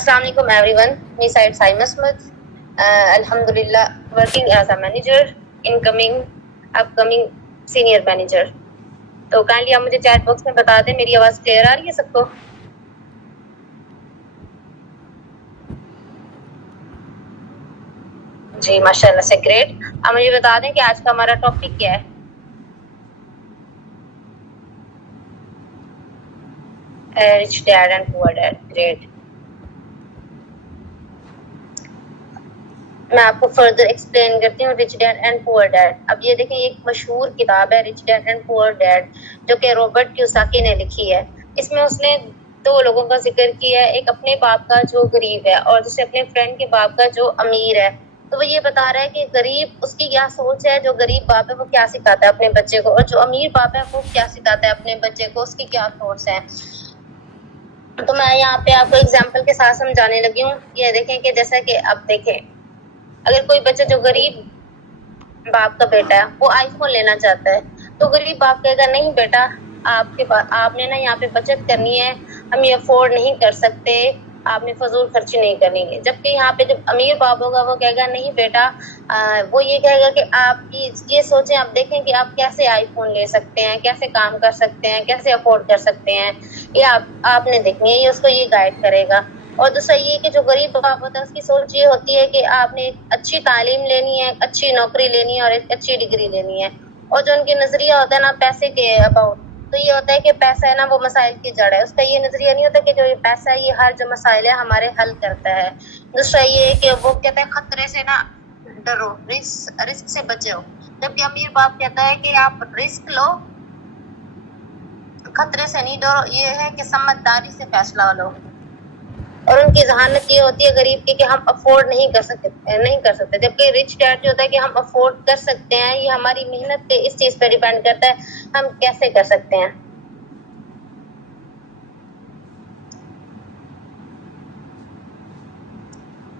Assalamu alaikum everyone. Me side Saima Smith. Alhamdulillah, working as a manager, incoming, upcoming senior manager. तो kindly आप मुझे chat box में बता दें मेरी आवाज क्लियर आ रही है सबको? जी माशाल्लाह से ग्रेट। आप मुझे बता दें कि आज का हमारा टॉपिक क्या है? Rich dad and poor dad. Great. मैं आपको फर्दर एक्सप्लेन करती हूँ rich dad and poor dad. अब ये देखें, एक मशहूर किताब है rich dad and poor dad, जो कि रॉबर्ट कियोसाकी ने लिखी है। इसमें उसने दो लोगों का जिक्र किया है, एक अपने बाप का जो गरीब है और दूसरे अपने फ्रेंड के बाप का जो अमीर है। तो वो ये बता रहा है कि गरीब उसकी क्या सोच है, जो गरीब बाप है वो क्या सिखाता है अपने बच्चे को, और जो अमीर बाप है वो क्या सिखाता है अपने बच्चे को, उसकी क्या सोच है। तो मैं यहाँ पे आपको एग्जाम्पल के साथ समझाने लगी हूँ। ये देखें कि जैसा कि अब देखें, अगर कोई बच्चा जो गरीब बाप का बेटा है वो आईफोन लेना चाहता है, तो गरीब बाप कहेगा नहीं बेटा, आपके पास आपने ना यहाँ पे बचत करनी है, हम ये अफोर्ड नहीं कर सकते, आपने फजूल खर्ची नहीं करनी है। जबकि यहाँ पे जब अमीर बाप होगा वो कहेगा नहीं बेटा, वो ये कहेगा कि आप ये सोचें, आप देखें कि आप कैसे आईफोन ले सकते हैं, कैसे काम कर सकते हैं, कैसे अफोर्ड कर सकते हैं, ये आपने देखनी है, ये उसको ये गाइड करेगा। और दूसरा ये कि जो गरीब बाप होता है उसकी सोच ये होती है कि आपने एक अच्छी तालीम लेनी है, अच्छी नौकरी लेनी है और एक अच्छी डिग्री लेनी है। और जो उनके नजरिया होता है ना पैसे के अबाउट, तो ये होता है कि पैसा है ना वो मसाइल की जड़ है। उसका ये नजरिया नहीं होता कि जो ये पैसा है ये हर जो मसाइल है हमारे हल करता है। दूसरा ये है कि वो कहता है खतरे से ना डरो, रिस्क से बचो। जबकि अमीर बाप कहता है कि आप रिस्क लो, खतरे से नहीं डरो, ये है कि समझदारी से फैसला लो। और उनकी जहानत ये होती है गरीब की कि हम अफोर्ड नहीं कर सकते। जबकि रिच डैड जो होता है कि हम अफोर्ड कर सकते हैं, ये हमारी मेहनत पे इस चीज पे डिपेंड करता है हम कैसे कर सकते हैं।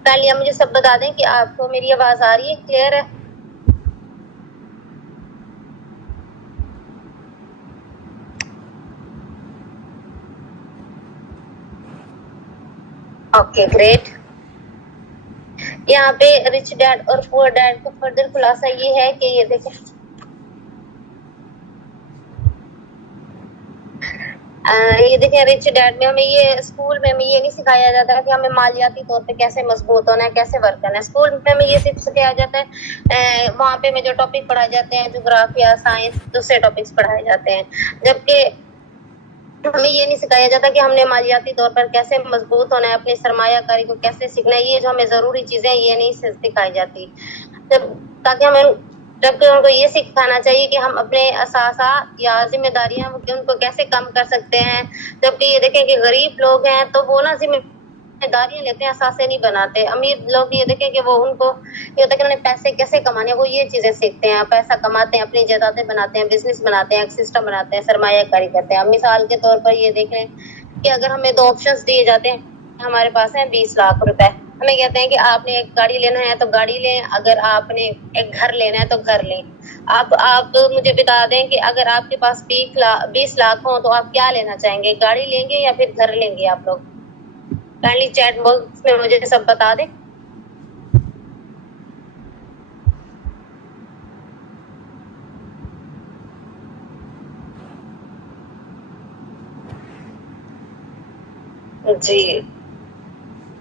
कल या मुझे सब बता दें कि आपको मेरी आवाज आ रही है, क्लियर है? Okay great. यहाँ पे रिच डैड और पुअर डैड का फर्दर खुलासा ये है कि ये देखें, रिच डैड में हमें ये स्कूल में हमें ये नहीं सिखाया जाता है कि हमें मालियाती तौर पे कैसे मजबूत होना है, कैसे वर्क करना है। स्कूल में हमें ये सिर्फ सिखाया जाता है, वहाँ पे हमें जो टॉपिक पढ़ाए जाते हैं जोग्राफिया, साइंस, दूसरे टॉपिक्स पढ़ाए जाते हैं। जबकि हमें ये नहीं सिखाया जाता कि हमने मालियाती तौर पर कैसे मजबूत होना है, अपनी सरमायाकारी को कैसे सीखना है। ये जो हमें जरूरी चीजें ये नहीं सिखाई जाती, ताकि जबकि उनको ये सिखाना चाहिए कि हम अपने असासा या जिम्मेदारियां उनको कैसे कम कर सकते हैं। जबकि ये देखें कि गरीब लोग हैं तो वो ना जिम्मेदारियां लेते हैं, असासे नहीं बनाते। अमीर लोग ये देखें कि वो उनको ये होता है कि उन्हें पैसे कैसे कमाने, वो ये चीजें सीखते हैं, पैसा कमाते हैं, अपनी जायदादें बनाते हैं, बिजनेस बनाते हैं, एक सिस्टम बनाते हैं, सरमायाकारी करते हैं। अब मिसाल के तौर पर ये देख लें कि अगर हमें दो ऑप्शंस दिए जाते हैं, हमारे पास है 20 लाख रुपए, हमें कहते हैं कि आपने एक गाड़ी लेना है तो गाड़ी लें, अगर आपने एक घर लेना है तो घर लें। आप मुझे बता दें कि अगर आपके पास 20 लाख हो तो आप क्या लेना चाहेंगे, गाड़ी लेंगे या फिर घर लेंगे? आप लोग काइंडली चैट बॉक्स में मुझे सब बता दें। जी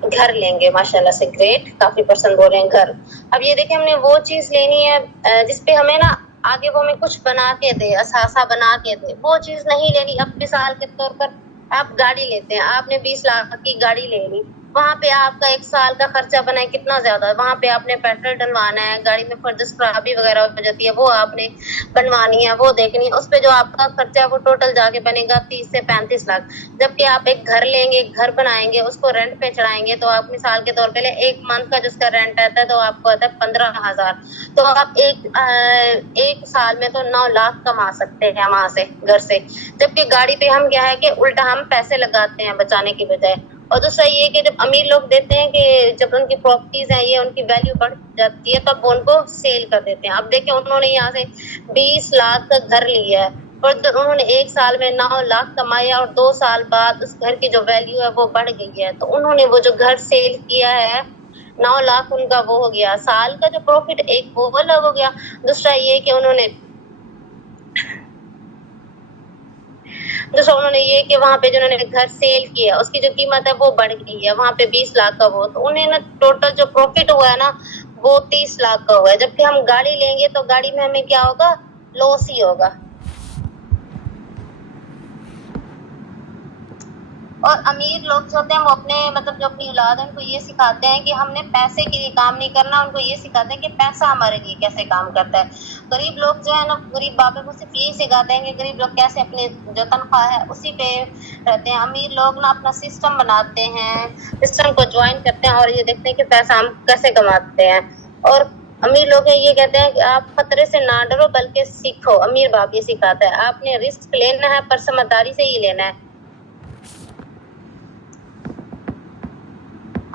घर लेंगे, माशाल्लाह से ग्रेट, काफी पसंद बोल रहे हैं घर। अब ये देखिए, हमने वो चीज लेनी है जिसपे हमें ना आगे वो हमें कुछ बना के दे, असासा बना के दे, वो चीज नहीं लेनी। अब मिसाल के तौर पर आप गाड़ी लेते हैं, आपने 20 लाख की गाड़ी ले ली, वहां पे आपका एक साल का खर्चा बना है कितना ज्यादा है, वहां पे आपने पेट्रोल डलवाना है, गाड़ी में फर्दर खराबी वगैरह हो जाती है वो आपने बनवानी है, वो देखनी है, उस पे जो आपका खर्चा है वो टोटल जाके बनेगा 30 से 35 लाख। जबकि आप एक घर लेंगे, एक घर बनाएंगे, उसको रेंट पे चढ़ाएंगे, तो आप मिसाल के तौर पे एक मंथ का जिसका रेंट आता है तो आपको आता है 15,000, तो आप एक साल में तो 9 लाख कमा सकते हैं वहां से, घर से। जबकि गाड़ी पे हम क्या है कि उल्टा हम पैसे लगाते हैं बचाने की बजाय। और दूसरा ये कि जब अमीर लोग देते हैं कि जब उनकी प्रॉपर्टीज हैं ये उनकी वैल्यू बढ़ जाती है तब वो उनको सेल कर देते हैं। अब देखिए, उन्होंने यहाँ से 20 लाख का घर लिया है, اور انہوں نے 1 سال میں 9 لاکھ کمایا اور 2 سال بعد اس گھر کی جو ویلیو ہے وہ بڑھ گئی ہے. تو انہوں نے وہ جو گھر سیل کیا ہے 9 لاکھ ان کا وہ ہو گیا سال کا جو پروفٹ ایک وہ الگ ہو گیا. دوسرا یہ کہ انہوں نے یہ کہ وہاں پہ جو انہوں نے گھر سیل کیا اس کی جو قیمت ہے وہ بڑھ گئی ہے وہاں پہ 20 لاکھ کا وہ. تو انہیں نا ٹوٹل جو پروفٹ ہوا ہے نا وہ 30 لاکھ کا ہوا ہے. جبکہ ہم گاڑی لیں گے تو گاڑی میں ہمیں کیا ہوگا لاس ہی ہوگا. اور امیر لوگ جو ہوتے ہیں وہ اپنے مطلب جو اپنی اولاد ہے ان کو یہ سکھاتے ہیں کہ ہم نے پیسے کے لیے کام نہیں کرنا. ان کو یہ سکھاتے ہیں کہ پیسہ ہمارے لیے کیسے کام کرتا ہے. غریب لوگ جو ہے نا غریب باپ کو صرف یہی سکھاتے ہیں کہ غریب لوگ کیسے اپنے جو تنخواہ ہے اسی پہ رہتے ہیں. امیر لوگ نا اپنا سسٹم بناتے ہیں سسٹم کو جوائن کرتے ہیں اور یہ دیکھتے ہیں کہ پیسہ ہم کیسے کماتے ہیں. اور امیر لوگ یہ کہتے ہیں کہ آپ خطرے سے نہ ڈرو بلکہ سیکھو. امیر باپ یہ سکھاتا ہے آپ نے رسک لینا ہے پر سمجھداری سے ہی لینا ہے.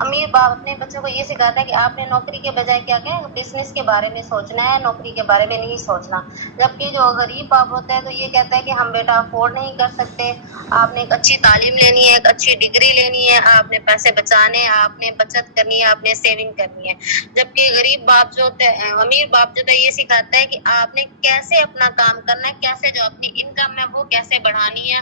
امیر باپ اپنے بچوں کو یہ سکھاتا ہے کہ آپ نے نوکری کے بجائے کیا کہیں بزنس کے بارے میں سوچنا ہے نوکری کے بارے میں نہیں سوچنا. جبکہ جو غریب باپ ہوتا ہے تو یہ کہتا ہے کہ ہم بیٹا افورڈ نہیں کر سکتے. آپ نے ایک اچھی تعلیم لینی ہے ایک اچھی ڈگری لینی ہے آپ نے پیسے بچانے ہیں آپ نے بچت کرنی ہے آپ نے سیونگ کرنی ہے. جبکہ غریب باپ جو ہوتا ہے امیر باپ جو ہوتا ہے یہ سکھاتا ہے کہ آپ نے کیسے اپنا کام کرنا ہے کیسے جو اپنی انکم ہے وہ کیسے بڑھانی ہے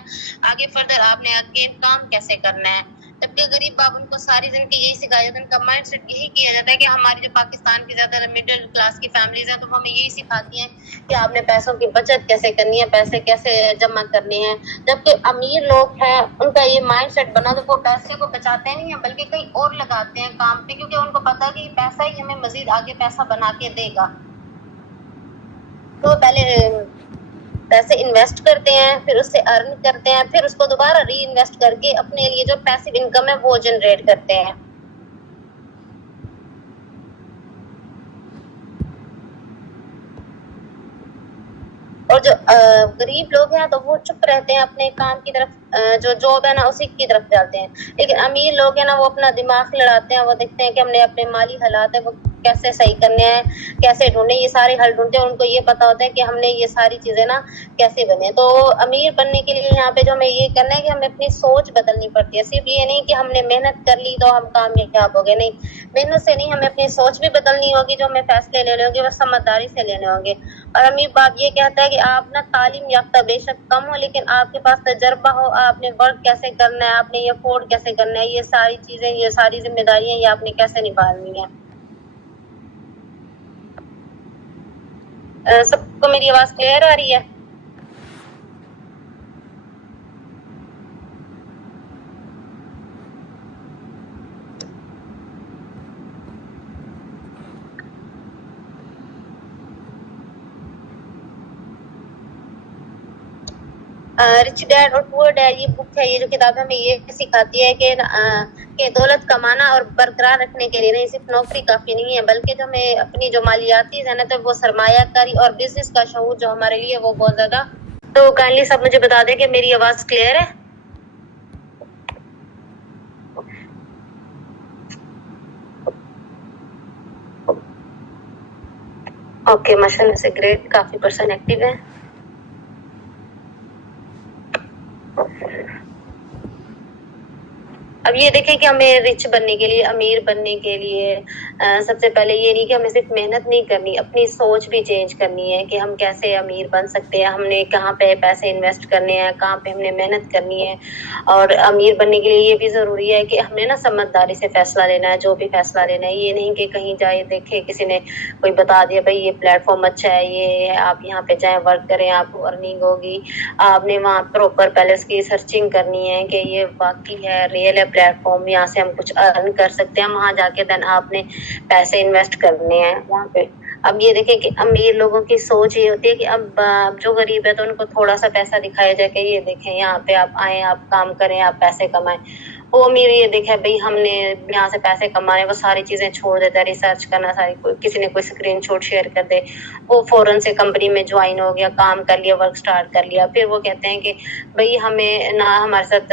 آگے فردر آپ نے آگے کام کیسے کرنا ہے. جبکہ غریب باپ ان کو ساری زندگی یہی سکھایا جاتا ہے ان کا مائنڈ سیٹ یہی کیا جاتا ہے کہ ہماری جو پاکستان کی زیادہ مڈل کلاس کی فیملیز ہیں تو وہ ہمیں یہی سکھاتی ہیں کہ آپ نے پیسوں کی بچت کیسے کرنی ہے پیسے کیسے جمع کرنے ہیں. جبکہ امیر لوگ ہیں ان کا یہ مائنڈ سیٹ بنا تو وہ پیسے کو بچاتے نہیں ہیں بلکہ کہیں اور لگاتے ہیں کام پہ کیونکہ ان کو پتا ہے کہ یہ پیسہ ہی ہمیں مزید آگے پیسہ بنا کے دے گا. تو پہلے پیسے انویسٹ کرتے ہیں پھر اس سے ارن کرتے ہیں پھر اس کو دوبارہ ری انویسٹ کر کے اپنے لیے جو پیسو انکم ہے وہ جنریٹ کرتے ہیں. اور جو غریب لوگ ہیں تو وہ چپ رہتے ہیں اپنے کام کی طرف جو جاب ہے نا اسی کی طرف جاتے ہیں. لیکن امیر لوگ ہیں نا وہ اپنا دماغ لڑاتے ہیں وہ دیکھتے ہیں کہ ہم نے اپنے مالی حالات ہے وہ کیسے صحیح کرنے ہیں کیسے ڈھونڈیں یہ سارے حل ڈھونڈتے ہیں. ان کو یہ پتا ہوتا ہے کہ ہم نے یہ ساری چیزیں نا کیسے بنے. تو امیر بننے کے لیے یہاں پہ جو ہمیں یہ کرنا ہے کہ ہمیں اپنی سوچ بدلنی پڑتی ہے. صرف یہ نہیں کہ ہم نے محنت کر لی تو ہم کامیاب ہو گئے نہیں محنت سے نہیں ہمیں اپنی سوچ بھی بدلنی ہوگی جو ہمیں فیصلے لینے ہوں گے وہ سمجھداری سے لینے ہوں گے. اور امیر باپ یہ کہتا ہے کہ آپ نا تعلیم یافتہ بے شک کم ہو لیکن آپ کے پاس تجربہ ہو آپ نے ورک کیسے کرنا ہے آپ نے یہ افورڈ کیسے کرنا ہے یہ ساری چیزیں یہ ساری ذمہ داریاں یہ آپ نے کیسے نبھانی ہے. سب کو میری آواز کلیئر آ رہی ہے؟ رچ ڈیڈ اور پور ڈیڈ یہ بک ہے یہ جو کتاب ہمیں یہ سکھاتی ہے کہ دولت کمانا اور برقرار رکھنے کے لیے نہیں صرف نوکری کافی نہیں ہے بلکہ جو ہمیں اپنی جو مالیاتی ذہنیت ہے وہ سرمایہ کاری اور بزنس کا شعور جو ہمارے لیے وہ بہت زیادہ. تو کائنڈلی سب مجھے بتا دیں کہ میری آواز کلیئر ہے. اوکے ماشاء اللہ سے گریٹ کافی پرسن ایکٹیو ہے. اب یہ دیکھیں کہ ہمیں رچ بننے کے لیے امیر بننے کے لیے سب سے پہلے یہ نہیں کہ ہمیں صرف محنت نہیں کرنی اپنی سوچ بھی چینج کرنی ہے کہ ہم کیسے امیر بن سکتے ہیں ہم نے کہاں پہ پیسے انویسٹ کرنے ہیں کہاں پہ ہم نے محنت کرنی ہے. اور امیر بننے کے لیے یہ بھی ضروری ہے کہ ہم نے نا سمجھداری سے فیصلہ لینا ہے جو بھی فیصلہ لینا ہے. یہ نہیں کہ کہیں جائے دیکھے کسی نے کوئی بتا دیا بھائی یہ پلیٹ فارم اچھا ہے یہ آپ یہاں پہ جائیں ورک کریں آپ کو ارننگ ہوگی. آپ نے وہاں پراپر پہلے اس کی سرچنگ کرنی ہے کہ یہ واقعی ہے ریئل ہے پلیٹ فارم یہاں سے ہم کچھ ارن کر سکتے ہیں. وہاں جا کے دین آپ نے پیسے انویسٹ کرنے ہیں وہاں پہ. اب یہ دیکھیں کہ امیر لوگوں کی سوچ یہ ہوتی ہے کہ اب جو غریب ہے تو ان کو تھوڑا سا پیسہ دکھایا جائے کہ یہ دیکھیں یہاں پہ آپ آئیں آپ کام کریں آپ پیسے کمائیں. وہ امیر یہ دیکھے بھائی ہم نے یہاں سے پیسے کمانے وہ ساری چیزیں چھوڑ دیتا ہے ریسرچ کرنا ساری کسی نے کوئی اسکرین شاٹ شیئر کر دے وہ فوراً سے کمپنی میں جوائن ہو گیا کام کر لیا ورک سٹارٹ کر لیا. پھر وہ کہتے ہیں کہ بھائی ہمیں نہ ہمارے ساتھ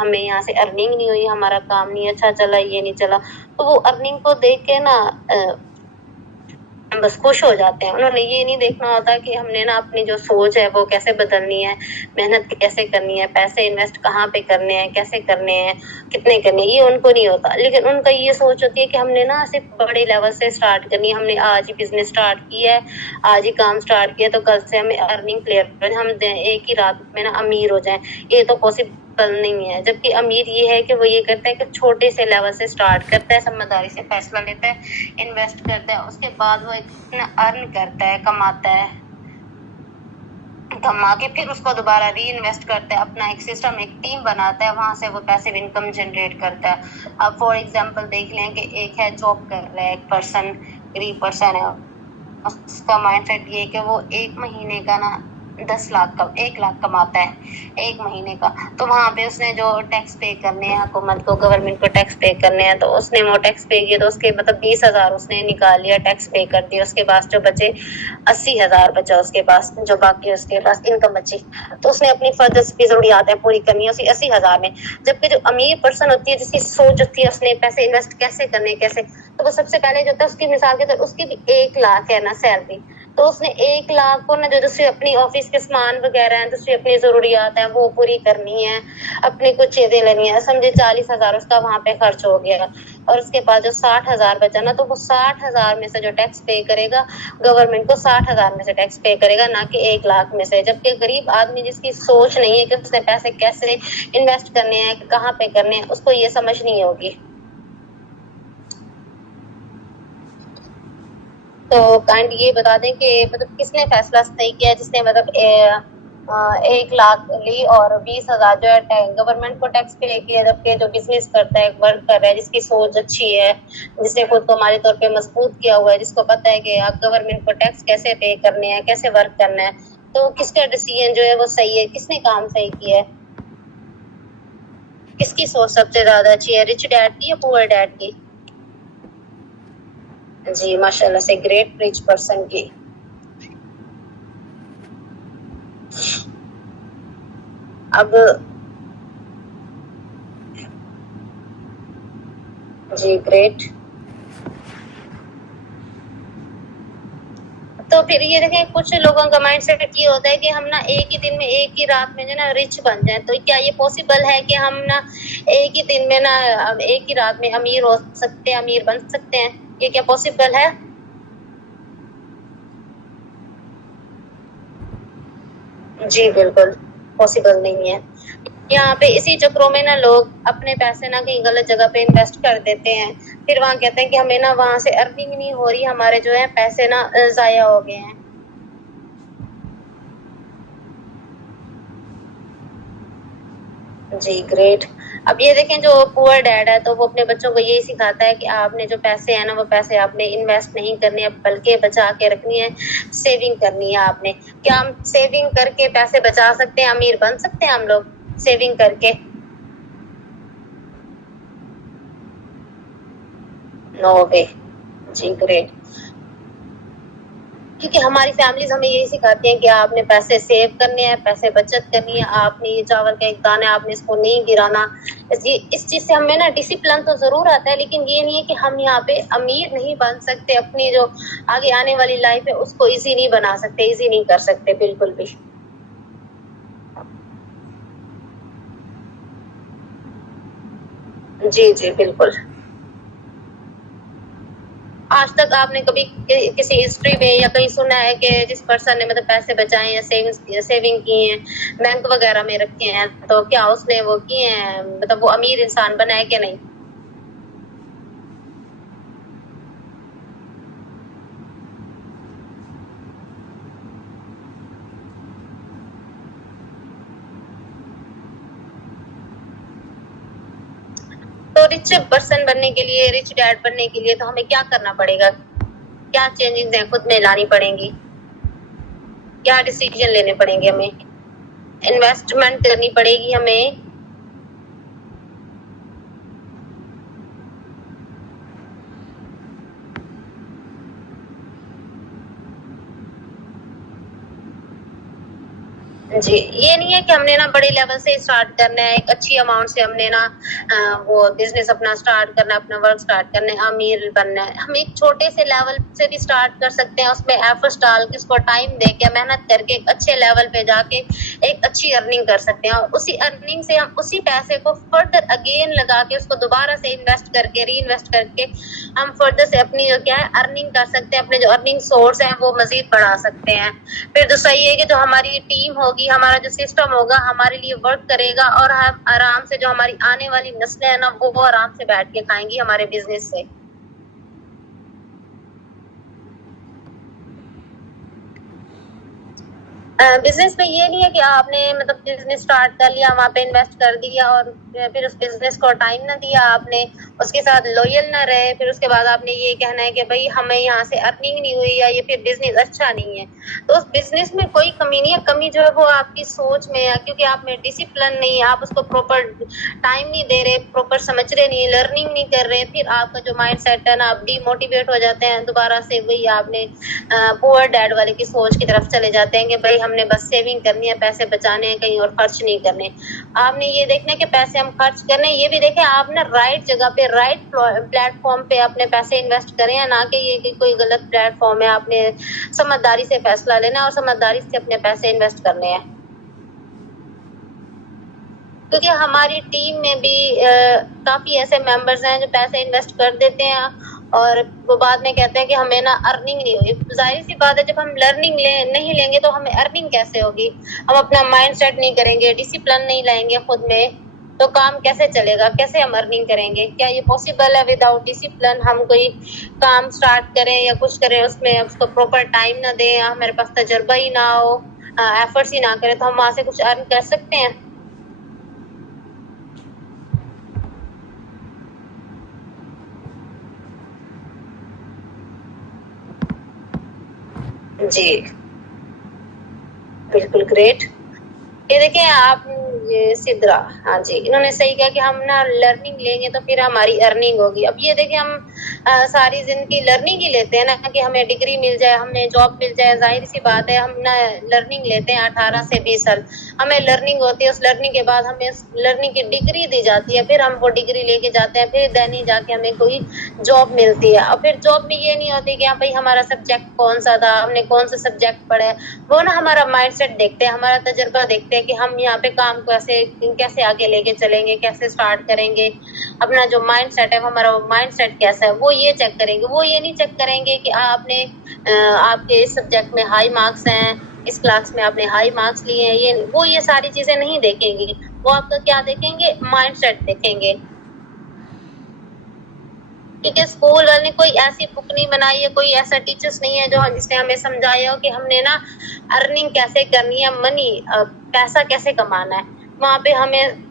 ہمیں یہاں سے ارننگ نہیں ہوئی ہمارا کام نہیں اچھا چلا یہ نہیں چلا. تو وہ ارننگ کو دیکھ کے نا बस खुश हो जाते हैं। उन्होंने ये नहीं देखना होता कि हमने ना अपनी जो सोच है वो कैसे बदलनी है, मेहनत कैसे करनी है, पैसे इन्वेस्ट कहाँ पे करने हैं, कैसे करने हैं, कितने करने हैं, ये उनको नहीं होता। लेकिन उनका ये सोच होती है कि हमने ना सिर्फ बड़े लेवल से स्टार्ट करनी है, हमने आज ही बिजनेस स्टार्ट किया है, आज ही काम स्टार्ट किया तो कल से हमें अर्निंग क्लियर, हम एक ही रात में ना अमीर हो जाए, ये तो पॉसिबल नहीं है। जबकि अमीर ये है कि वो ये करता है कि छोटे से लेवल से स्टार्ट करता है, समझदारी से फैसला लेता है, इन्वेस्ट करता है, उसके बाद वो इतना अर्न करता है, कमाता है, कमा के फिर उसको दोबारा री इन्वेस्ट करता है, अपना एक सिस्टम, एक टीम बनाता है, वहां से वो पैसिव इनकम जनरेट करता है। अब फॉर एग्जांपल देख लें कि एक है जॉब कर रहा है, एक पर्सन, गरीब पर्सन है, उसका माइंडसेट ये है कि वो एक महीने का ना 1 लाख कमाता है एक महीने का, तो वहां पे उसने जो टैक्स पे करने हैं हुकूमत को, गवर्नमेंट को टैक्स पे करने हैं, तो उसने वो टैक्स पे किए तो उसके मतलब 20,000 उसने निकाल लिया, टैक्स पे कर दिया, उसके पास जो बचे 80,000 बचा, उसके पास जो बाकी उसके पास इनकम बची, तो उसने अपनी फर्दर की जरूरियात पूरी करनी है उसी 80,000 में। जबकि जो अमीर पर्सन होती है, जिसकी सोच होती है उसने पैसे इन्वेस्ट कैसे करने, कैसे, तो वो सबसे पहले जो होता है उसकी मिसाल के तौर उसकी भी 1 लाख है ना सैलरी, तो उसने 1 लाख को ना जो दूसरी अपनी ऑफिस के सामान वगैरह हैं, दूसरी अपनी जरूरियात हैं वो पूरी करनी है, अपनी कुछ चीजें लेनी है, समझे 40,000 उसका वहां पे खर्च हो गया, और उसके पास जो 60,000 बचा ना, तो वो 60,000 में से जो टैक्स पे करेगा गवर्नमेंट को, 60,000 में से टैक्स पे करेगा, ना कि 1 लाख में से। जबकि गरीब आदमी जिसकी सोच नहीं है कि उसने पैसे कैसे इन्वेस्ट करने हैं, कहाँ पे करने हैं, उसको ये समझ नहीं होगी। तो काइंड ये बता दें कि मतलब किसने फैसला सही किया, जिसने मतलब 1 लाख ली और 20,000 जो है गवर्नमेंट को टैक्स पे किया, जबकि जो बिजनेस करता है, वर्क कर रहा है, जिसकी सोच अच्छी है, जिसने खुद को हमारे तौर पे मजबूत किया हुआ है, जिसको पता है कि आप गवर्नमेंट को टैक्स कैसे पे करने हैं, कैसे वर्क करना है, तो किसका डिसीजन जो है वो सही है, किसने काम सही किया है, किसकी सोच सबसे ज्यादा अच्छी है, रिच डैड की या पुअर डैड की? जी माशाल्लाह से ग्रेट रिच पर्सन की। अब जी ग्रेट। तो फिर ये देखें, कुछ लोगों का माइंडसेट ये होता है कि हम ना एक ही दिन में, एक ही रात में जो ना रिच बन जाए, तो क्या ये पॉसिबल है कि हम ना एक ही दिन में ना एक ही रात में अमीर हो सकते हैं, अमीर बन सकते हैं? ये क्या पॉसिबल है? जी बिल्कुल पॉसिबल नहीं है। यहाँ पे इसी चक्रों में ना लोग अपने पैसे ना कहीं गलत जगह पे इन्वेस्ट कर देते हैं, फिर वहाँ कहते हैं कि हमें ना वहां से अर्निंग नहीं हो रही, हमारे जो है पैसे ना जाया हो गए हैं। जी ग्रेट। अब ये देखें, जो पुअर डैड है तो वो अपने बच्चों को यही सिखाता है कि आपने जो पैसे हैं ना, वो पैसे आपने इन्वेस्ट नहीं करने हैं, बल्कि बचा के रखनी है, सेविंग करनी है आपने। क्या हम सेविंग करके पैसे बचा सकते हैं, अमीर बन सकते हैं हम लोग सेविंग करके? नो वे। जी ग्रेट। क्योंकि हमारी फैमिलीज हमें यही सिखाती हैं कि आपने पैसे सेव करने हैं, पैसे बचत करनी है, आपने ये चावल का एक दाना आपने इसको नहीं गिराना। इस चीज से हमें ना डिसिप्लिन तो जरूर आता है, लेकिन ये नहीं है कि हम यहाँ पे अमीर नहीं बन सकते, अपनी जो आगे आने वाली लाइफ है उसको इजी नहीं बना सकते, इजी नहीं कर सकते बिल्कुल भी। जी जी बिल्कुल। आज तक आपने कभी किसी हिस्ट्री में या कहीं सुना है कि जिस पर्सन ने मतलब पैसे बचाए या सेविंग की हैं, बैंक वगैरह में रखे हैं, तो क्या उसने वो किए हैं, मतलब वो अमीर इंसान बना है कि नहीं? तो रिच पर्सन बनने के लिए, रिच डैड बनने के लिए तो हमें क्या करना पड़ेगा, क्या चेंजेस हैं खुद में लानी पड़ेंगी, क्या डिसीजन लेने पड़ेंगे हमें? इन्वेस्टमेंट करनी पड़ेगी हमें। जी, ये नहीं है कि हमने ना बड़े लेवल से स्टार्ट करना है, एक अच्छी अमाउंट से हमने ना वो बिज़नेस अपना स्टार्ट करना है, अपना वर्क स्टार्ट करना है, अमीर बनना है। हम एक छोटे से लेवल से भी स्टार्ट कर सकते हैं, उसमें एफर्ट्स डाल के, उसको टाइम दे के, मेहनत करके एक अच्छे लेवल पे जाके एक अच्छी अर्निंग कर सकते हैं और उसी अर्निंग से हम उसी पैसे को फर्दर अगेन लगा के उसको दोबारा से इन्वेस्ट करके, री-इन्वेस्ट करके हम फर्दर से अपनी जो क्या है अर्निंग कर सकते हैं, अपने जो अर्निंग सोर्स हैं वो मज़ीद बढ़ा सकते हैं। फिर दूसरा ये है कि जो हमारी टीम होगी, हमारा जो सिस्टम होगा हमारे लिए वर्क करेगा और हम आराम से जो हमारी आने वाली नस्लें हैं ना वो आराम से बैठ के खाएंगी हमारे बिजनेस से। बिजनेस में ये नहीं है कि आपने मतलब बिजनेस स्टार्ट कर लिया, वहाँ पे इन्वेस्ट कर दिया और फिर उस बिजनेस को टाइम ना दिया, आपने उसके साथ लॉयल ना रहे, फिर उसके बाद आपने ये कहना है कि भाई हमें यहाँ से अर्निंग नहीं हुई या ये फिर बिजनेस अच्छा नहीं है। तो उस बिजनेस में कोई कमी नहीं है, कमी जो है वो आपकी सोच में है, क्योंकि आप में डिसिप्लिन नहीं है, आप उसको प्रॉपर टाइम नहीं दे रहे, प्रॉपर समझ रहे नहीं, लर्निंग नहीं कर रहे, फिर आपका जो माइंड सेट है ना आप डीमोटिवेट हो जाते हैं, दोबारा से वही आपने पुअर डैड वाले की सोच की तरफ चले जाते हैं कि भाई हमने बस सेविंग करनी है, पैसे बचाने हैं, कहीं और खर्च नहीं करने। आपने ये देखना है कि पैसे हम खर्च करने, ये भी देखें आप ना राइट जगह पे राइट प्लेटफॉर्म पे अपने पैसे इन्वेस्ट करें, ना कि ये कि कोई गलत प्लेटफॉर्म है। आपने समझदारी से फैसला लेना और समझदारी से अपने पैसे इन्वेस्ट करने हैं, क्योंकि हमारी टीम में भी काफी ऐसे मेंबर्स हैं जो पैसे इन्वेस्ट कर देते हैं और वो बाद में कहते हैं कि हमें ना अर्निंग नहीं हुई। जाहिर सी बात है, जब हम लर्निंग नहीं लेंगे तो हमें अर्निंग कैसे होगी? हम अपना माइंड सेट नहीं करेंगे, डिसिप्लिन नहीं लाएंगे खुद में, तो काम कैसे चलेगा? कैसे हम अर्निंग करेंगे? क्या ये पॉसिबल है विदाउट डिसिप्लिन हम कोई काम स्टार्ट करें या कुछ करें, उसमें उसको प्रॉपर टाइम ना दें, हमारे पास तजुर्बा ही ना हो, एफर्ट्स ही ना करें, तो हम वहां से कुछ अर्न कर सकते हैं? जी बिल्कुल ग्रेट। ये देखें आप, ये सिद्रा, हाँ जी, इन्होंने सही कहा कि हम ना लर्निंग लेंगे तो फिर हमारी अर्निंग होगी। अब ये देखें हम सारी जिंदगी लर्निंग ही लेते हैं ना कि हमें डिग्री मिल जाए, हमें जॉब मिल जाए, जाहिर सी बात है हम ना लर्निंग लेते हैं 18 से 20 साल, हमें लर्निंग होती है, उस लर्निंग के बाद हमें उस लर्निंग की डिग्री दी जाती है, फिर हम वो डिग्री लेके जाते हैं, फिर दैनिक जाके हमें कोई जॉब मिलती है। और फिर जॉब में ये नहीं होती कि हाँ भाई हमारा सब्जेक्ट कौन सा था, हमने कौन सा सब्जेक्ट पढ़ा है, वो ना हमारा माइंड सेट देखते हैं, हमारा तजुर्बा देखते हैं कि हम यहाँ पे काम कैसे कैसे आगे लेके चलेंगे, कैसे स्टार्ट करेंगे, अपना जो माइंड सेट है वो हमारा माइंड सेट कैसा है वो ये चेक करेंगे। वो ये नहीं चेक करेंगे कि आपने आपके इस सब्जेक्ट में हाई मार्क्स हैं, इस क्लास में आपने हाई मार्क्स लिए हैं, ये वो ये सारी चीजें नहीं देखेंगे। वो आपका क्या देखेंगे? माइंड सेट देखेंगे। क्योंकि स्कूल वाले ने कोई ऐसी बुक नहीं बनाई है, कोई ऐसा टीचर्स नहीं है जो जिसने हमें समझाया हो कि हमने ना अर्निंग कैसे करनी है, मनी पैसा कैसे कमाना है। वहाँ पे हमें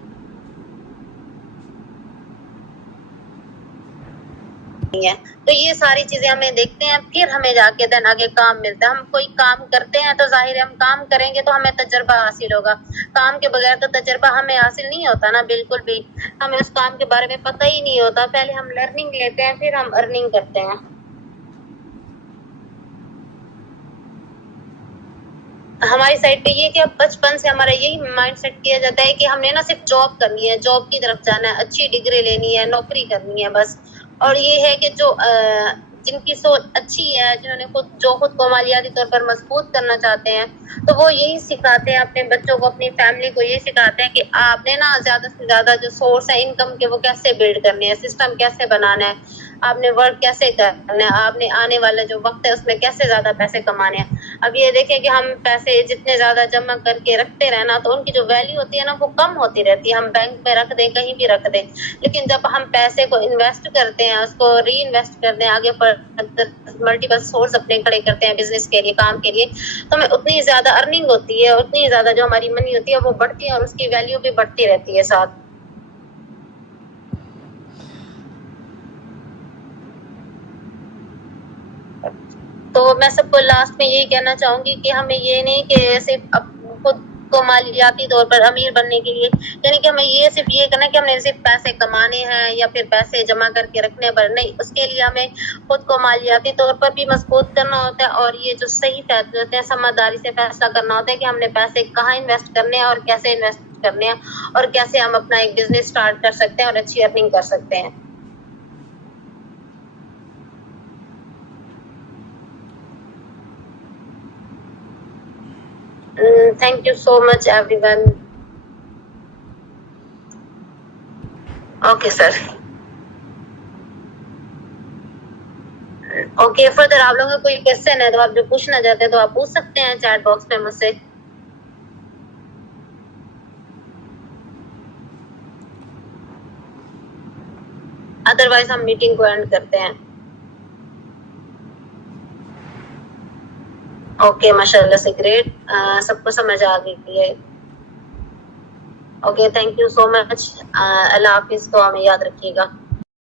है, तो ये सारी चीजें हमें देखते हैं, फिर हमें जाके दिन आगे काम मिलता है। हम कोई काम करते हैं तो जाहिर है हम काम करेंगे तो हमें तजर्बा हासिल होगा, काम के बगैर तो तजर्बा हमें हासिल नहीं होता ना, बिल्कुल भी। हमें उस काम के बारे में पता ही नहीं होता, पहले हम लर्निंग लेते हैं फिर हम अर्निंग करते हैं। हमारी साइड पे ये कि अब बचपन से हमारा यही माइंड सेट किया जाता है कि हमने ना सिर्फ जॉब करनी है, जॉब की तरफ जाना है, अच्छी डिग्री लेनी है, नौकरी करनी है बस। और ये है कि जो जिनकी सोच अच्छी है, जिन्होंने खुद को मालियाती तौर पर मजबूत करना चाहते हैं, तो वो यही सिखाते हैं अपने बच्चों को, अपनी फैमिली को यही सिखाते हैं कि आपने ना ज्यादा से ज्यादा जो सोर्स है इनकम के वो कैसे बिल्ड करने हैं, सिस्टम कैसे बनाना है, आपने वर्क कैसे करना है, आपने आने वाला जो वक्त है उसमें कैसे ज्यादा पैसे कमाने हैं। अब ये देखें कि हम पैसे जितने ज्यादा जमा करके रखते रहे ना तो उनकी जो वैल्यू होती है ना वो कम होती रहती है। हम बैंक में रख दें, कहीं भी रख दें, लेकिन जब हम पैसे को इन्वेस्ट करते हैं, उसको री इन्वेस्ट करते हैं, आगे मल्टीपल सोर्स अपने खड़े करते हैं बिजनेस के लिए, काम के लिए, तो हमें उतनी ज्यादा अर्निंग होती है, उतनी ज्यादा जो हमारी मनी होती है वो बढ़ती है और उसकी वैल्यू भी बढ़ती रहती है साथ। तो मैं सबको लास्ट में यही कहना चाहूंगी कि हमें ये नहीं कि सिर्फ खुद کو مالیاتی طور پر امیر بننے کے لیے، یعنی کہ ہمیں یہ صرف یہ کرنا ہے کہ ہم نے صرف پیسے کمانے ہیں یا پھر پیسے جمع کر کے رکھنے پر نہیں، اس کے لیے ہمیں خود کو مالیاتی طور پر بھی مضبوط کرنا ہوتا ہے، اور یہ جو صحیح فیصلے ہوتے ہیں سمجھداری سے فیصلہ کرنا ہوتا ہے کہ ہم نے پیسے کہاں انویسٹ کرنے ہیں اور کیسے انویسٹ کرنے ہیں، اور کیسے ہم اپنا ایک بزنس سٹارٹ کر سکتے ہیں اور اچھی ارننگ کر سکتے ہیں۔ Thank you so much everyone. Okay sir. Okay, further آپ لوگوں کا کوئی کوشچن ہے تو آپ جو پوچھنا چاہتے ہیں تو آپ پوچھ سکتے ہیں چیٹ باکس میں مجھ سے۔ ادروائز ہم میٹنگ کو اینڈ کرتے ہیں۔ اوکے ماشاء اللہ سے گریٹ، سب کو سمجھ آ گئی ہے۔ اوکے تھینک یو سو مچ، اللہ حافظ، تو ہمیں یاد رکھیے گا۔